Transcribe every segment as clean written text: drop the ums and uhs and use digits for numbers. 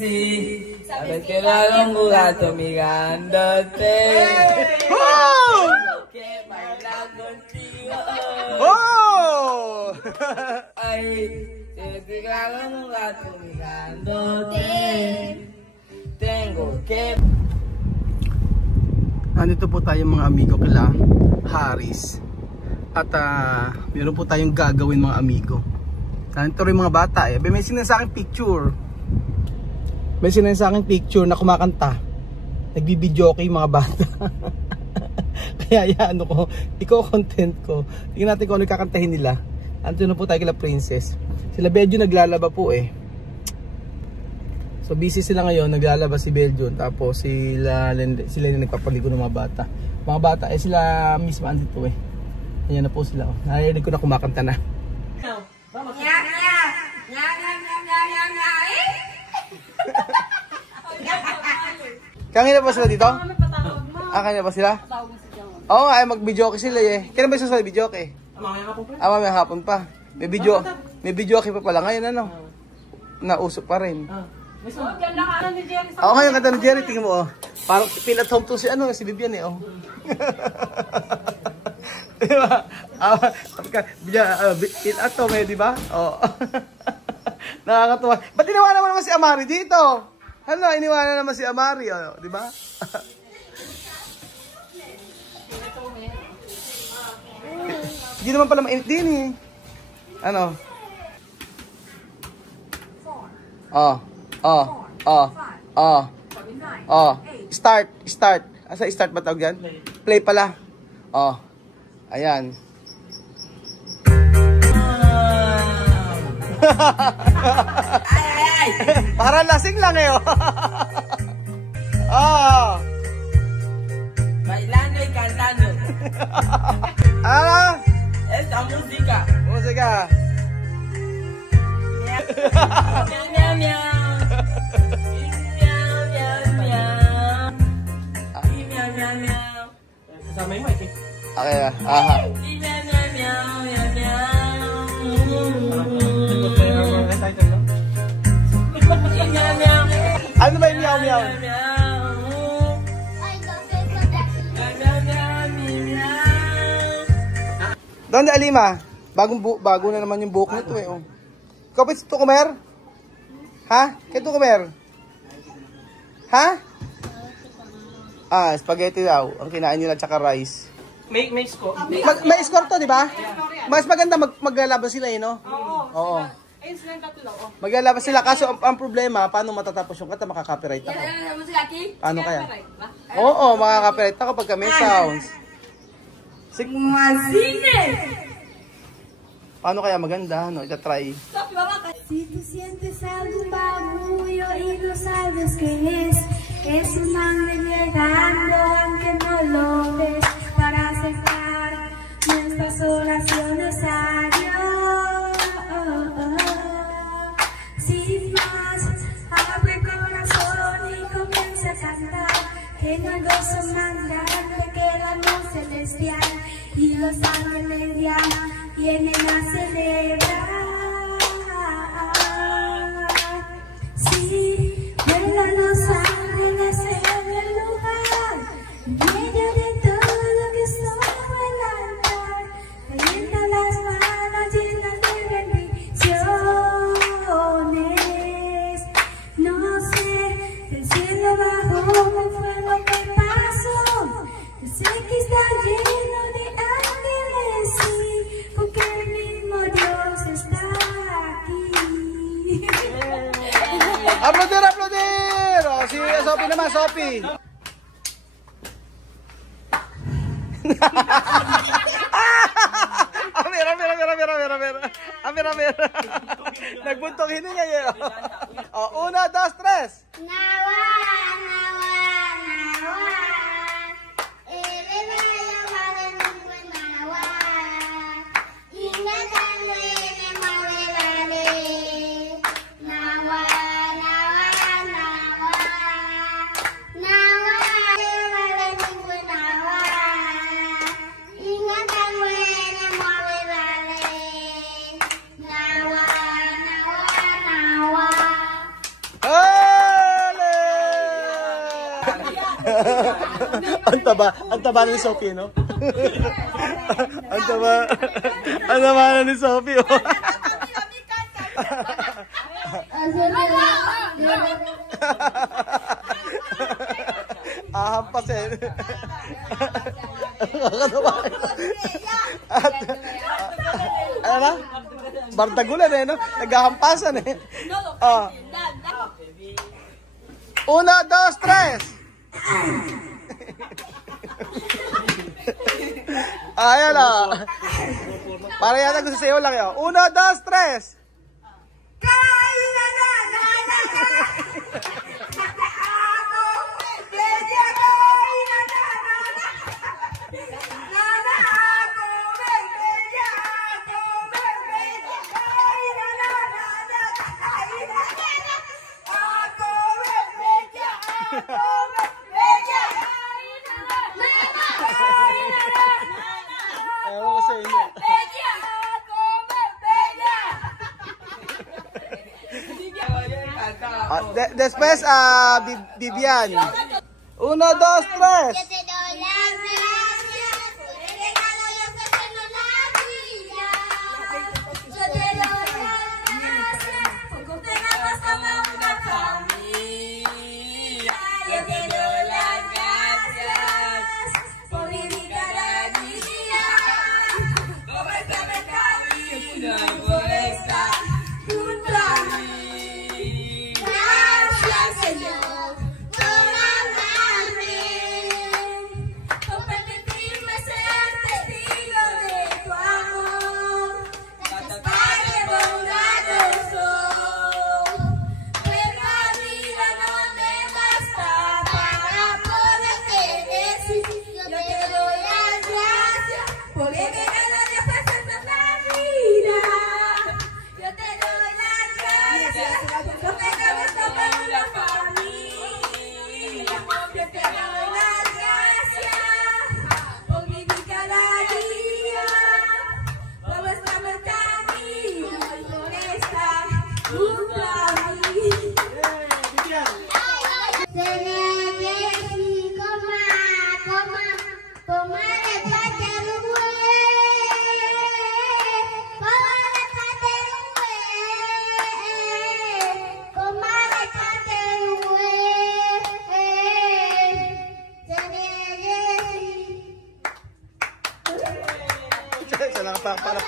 Sí, sabes que la locura está mirándote. Tengo que bailar contigo. Ay, sabes que la locura está mirándote. Tengo que... Nandito po tayo mga amigo kila Haris. At meron po tayong gagawin mga amigo. Nandito rin mga bata eh. May sinend sa akin picture. May sinend sa akin picture na kumakanta. Nagbibideo kay mga bata. Kaya ano ko, iko-content ko. Tingnan natin kung ano kakantahin nila. Nandito na po tayo kila Princess. Sila Beljo naglalaba po eh. So busy sila ngayon, naglalaba si Beljo. Tapos sila yung nagpapaligo ng mga bata. Mga bata eh sila mismo andito eh. Ayan na po sila. Oh. Narinig ko na kumakanta na. Kanina ba sila dito? Kanina ba sila? Oo nga, mag-video sila eh. Kailan ba isa sa video eh? Mamaya hapon pa. May video pa pala ngayon ano? Nausok pa rin. Oo, ngayon kanta ni Jerry, tingnan mo oh. Parang feel at home to si ano, si Vivian eh oh. Diba? Feel at home eh, diba? Oo. Nakakatuwa. Ba't iniwanan mo naman si Amari dito? Ano, iniwanan naman si Amari, oh, diba? Hindi naman pala mainit din eh. Ano? Start. Asa start ba tawag yan? Play pala. Ayan. Para lasing lang eh. Bailando y cantando. Ano? Esta música. Musika. Miau, miau, miau. Miau, miau, miau. Miau, miau, miau. Kasama yung mic eh. Okay na. Aha. Miau, miau, miau, miau, miau. Ano ba yung miau miau? Don de Alima, bago na naman yung buhok nito eh. Oh. Ikaw ba ito kumer? Ha? Ito kumer? Ha? Spaghetti daw. Ang kinain nila tsaka rice. May score. May score to, di ba? Mas maganda maglalaban sila eh, no? Oo. Maglalaban sila. Kaso ang problema, paano matatapos yung kanta? Makaka-copyright ako. Paano kaya? Oo, makaka-copyright ako pagka may sounds. Paano kaya maganda? No? Ita-try. Si tú sientes algún barullo y no sabes qué es un ángel llegando aunque no lo ves para aceptar nuestras oraciones a Dios. Sin más, abre el corazón y comienza a cantar en el gozo más grande que el amor celestial y los ángeles ya vienen a celebrar. Sí, vuelan los ángeles en el lugar, en medio de todo lo que sobre el altar, cayendo las manos llenas de bendiciones. No sé, del cielo bajó un fuego que pasó, yo sé que está lleno de ángeles, sí, porque el mismo Dios está aquí. Applaudir, applaudir! O, si Sophie naman, Sophie. Amira. Nagbuntong hininga yun. O, 1, 2, 3. Nawa, nawa, nawa. Ang taba ni Sophie, no? Ang taba na ni Sophie, oh. Ahampas eh. Ano na? Bardagulan eh, no? Naghahampasan eh. Oh. 1, 2, 3. Ayan o. Para yata gusto sa'yo lang yun. 1, 2, 3. Ewan ko sa inyo. Después, Vivian. 1, 2, 3. Yo te doy las gracias por el regalo de hacernos la vida. Yo te doy las gracias por contenernos como una familia. Yo te doy las gracias por vivir cada día. Por estar en camino, por estar junto a mí. Gracias, Señor.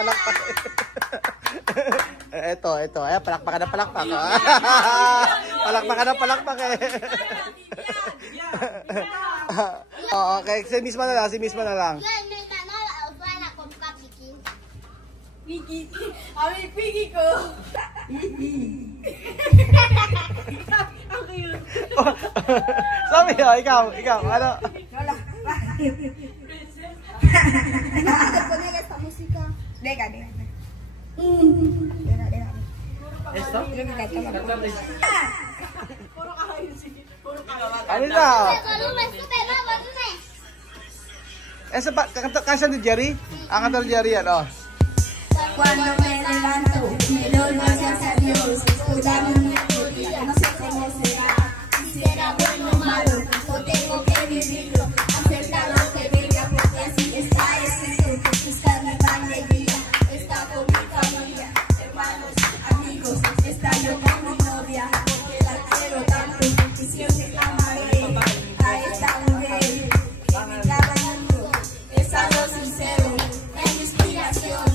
Palakpak. Ito. Ayan, palakpakan na palakpak. Palakpakan na palakpak eh. Okay, si mismo na lang. Piki. Ami, piki ko. Okay yun. Sabi nyo, ikaw, ano? Esta música. Deja. ¿Esto? Ano na? Esa pa, kasa ni Jerry? Ang kanta ni Jerry yan, oh. Cuando me levanto, me doy gracias a Dios por darme un nuevo día. No sé cómo será, si será bueno o malo, o tengo que vivirlo, aceptar lo que venga, porque así está escrito. Buscar mi alegría, estar con mi familia, hermanos, amigos, estar yo con mi novia, porque la quiero tanto y siempre la amaré. A esta mujer que me cada mundo es algo sincero, es mi inspiración.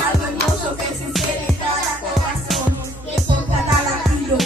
Algo hermoso que se enciende en cada corazón, que por cada latido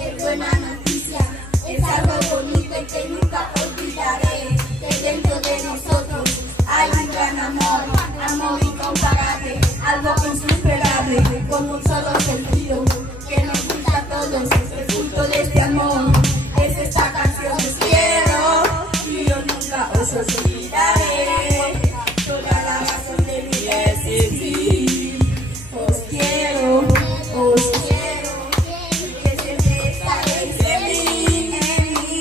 es buena noticia, es algo bonito y que nunca olvidaré, que dentro de nosotros hay un gran amor, amor incomparable, algo insuperable, con un solo sentido, que nos gusta a todos, el fruto de este amor, es esta canción, os quiero, y yo nunca os olvidaré, toda la razón de mi existir. Os quiero, que siempre estaréis en mí,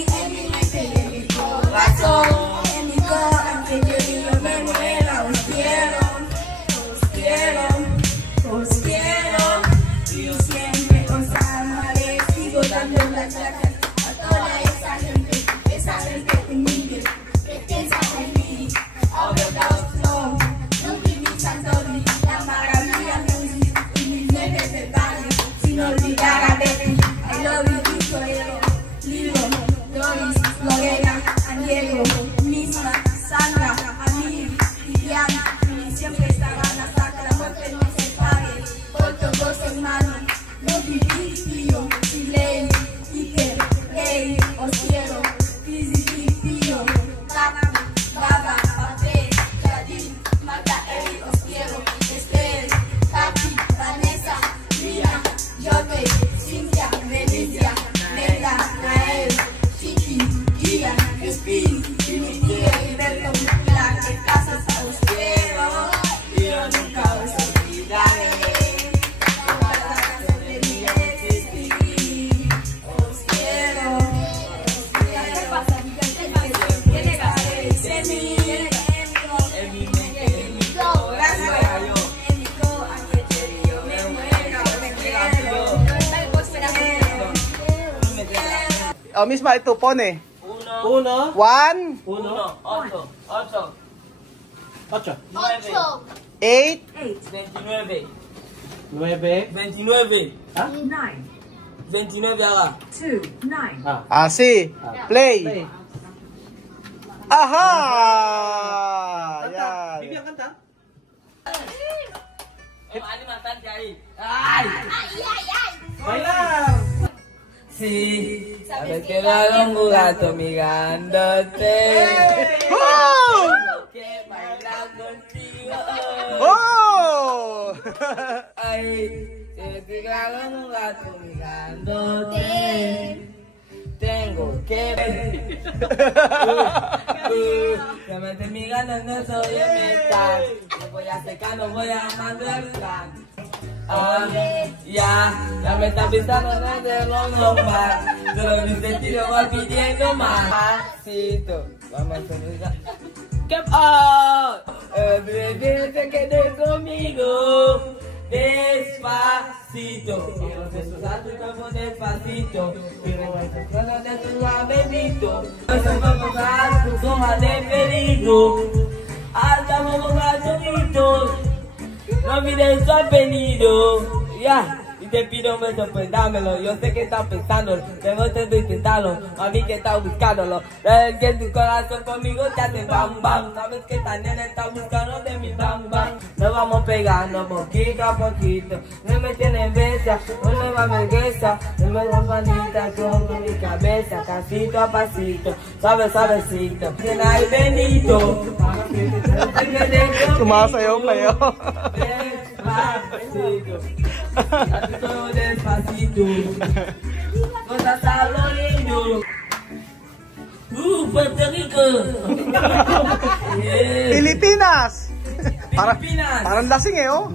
en mi mente y en mi corazón, en mi corazón, que yo me muera. Os quiero, y siempre os amaré, sigo dando las gracias a toda esa gente que Oh, misma, ito, pone. 1, 1, 8, 8. 8, 29, 9. 29, 9, 29 ahora. 2, 9. asi, play. Play. Aha! Kanta. Yan. Bibi ang kanta. Ani bastante ahí. ¡Ay! Bailar. Sí, sabes que no hago un gato mirándote. Oh! Que bailar contigo. Oh! Ay, sabes que hago un gato mirándote. Tengo que que me estoy mirando, no soy amistad. No voy a secar, no voy a mandar plan. Ya me está pisando desde lo normal. Solo mi sentido va pidiendo más. Pasito, vamos a sonreír. ¿Qué pasa? Bebé, se quede conmigo. Despacito, quiero desposar tu cuerpo despacito. Quiero esas cosas de tu laberinto. Eso vamos a dar tu hoja de peligro. Hasta vamos a solitos. No olvides tu apellido. Ya. Y te pido un beso, pues dámelo. Yo sé que estás pensando, debo de intentarlo. A mí que estás buscándolo. Sabes que tu corazón conmigo te hace bam bam. Sabes que esta nena está buscando de mi bam bam. Nos vamos pegando poquito a poquito. No me tienes besa, no me va vergüenza. No me da manita con mi cabeza, pasito a pasito. Suavecito. Bien ahí bendito. Sumasayaw kayo. Despacito. Así todo despacito. Cosas a lo lindo. Puerto Rico. Pilipinas! Pilipinas. Parang lasing eh, oh.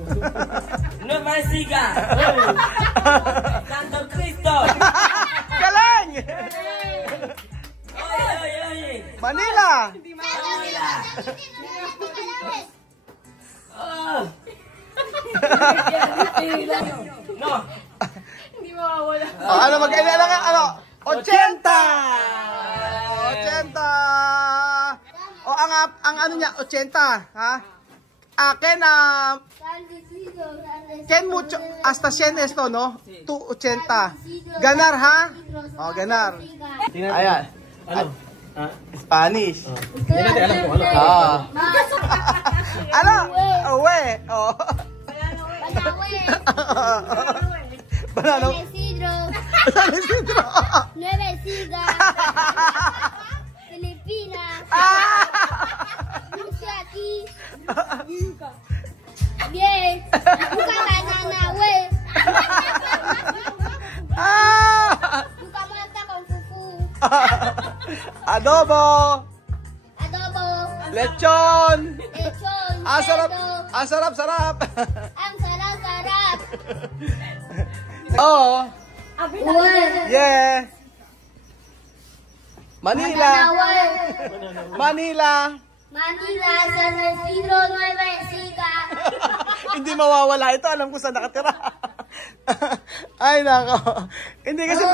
Nueva Ecija. Santo Cristo. Galing! Oye. Manila! Manila. Oh. No. Oh, ano mag-alala ka? Ano? 80! 80! O ang ano niya, 80, ha? Akin Ken mucho hasta 100 esto, no? 280. Ganar, ha? Oh, ganar. Ayan. Ano? Spanish. Hindi natin alam kung ano. Ano? Uwe. Oh. Banana. San Isidro. Nueva Ecija. Filipinas. Lucia aquí. Bien. Buka banana, wey. Buka mata con fufu. Adobo. Adobo. Lechon. Lechon. Sarap. cerdo. Sarap. Ang sarap-sarap. Oh. Wey. Yeah. Manila. Manila. Manila, San Isidro, Nueva Ecija. Hindi mawawala ito. Alam ko saan nakatira. Ay, nako. Hindi kasi,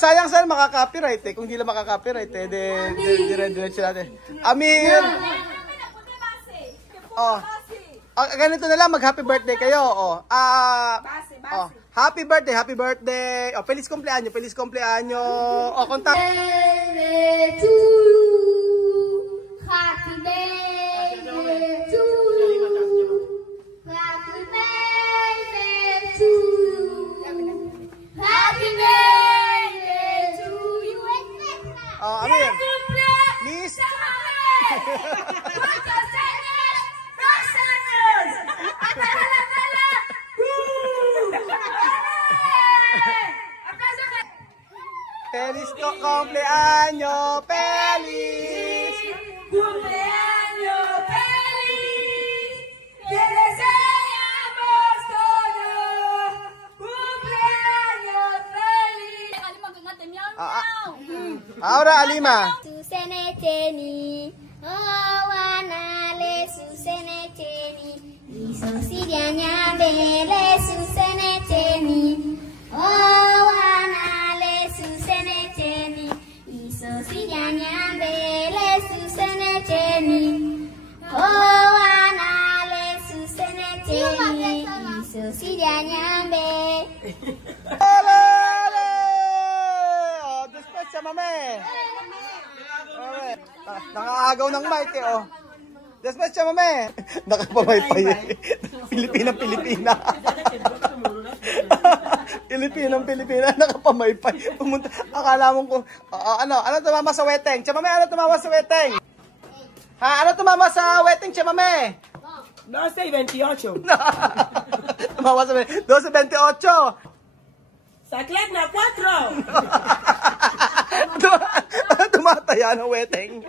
sayang makaka-copyright eh. Kung hindi lang makaka-copyright eh, dire-diretso natin. Amir! Oh. Ganito na lang, mag-happy birthday kayo. Oh. Oh. Happy birthday. Oh, feliz cumpleaños. Oh, kontak. Birthday to you. Happy birthday to you. Happy birthday to you. Happy birthday to you. Oh, Amir. Miss. Feliz cumpleaños, feliz. Cumpleaños feliz, te deseamos todos. Cumpleaños feliz. Ahora, Alima. Susene cheni, oh wanale susene cheni, isosirianya bele susene cheni, oh wanale susene cheni. chamame. Okay. Nakaagaw ng mic eh, oh. Desmas chamame. Nakapamaypay. Pilipina. Pilipina, nakapamaypay. Pumunta, akala mo kung, ano tumama sa weteng? Chamame, ano tumama sa weteng? Ha, ano tumama sa weteng, chamame? No sé, 28. Tumama sa weteng, 12-28. Saklet na 4. Tumataya ng weteng.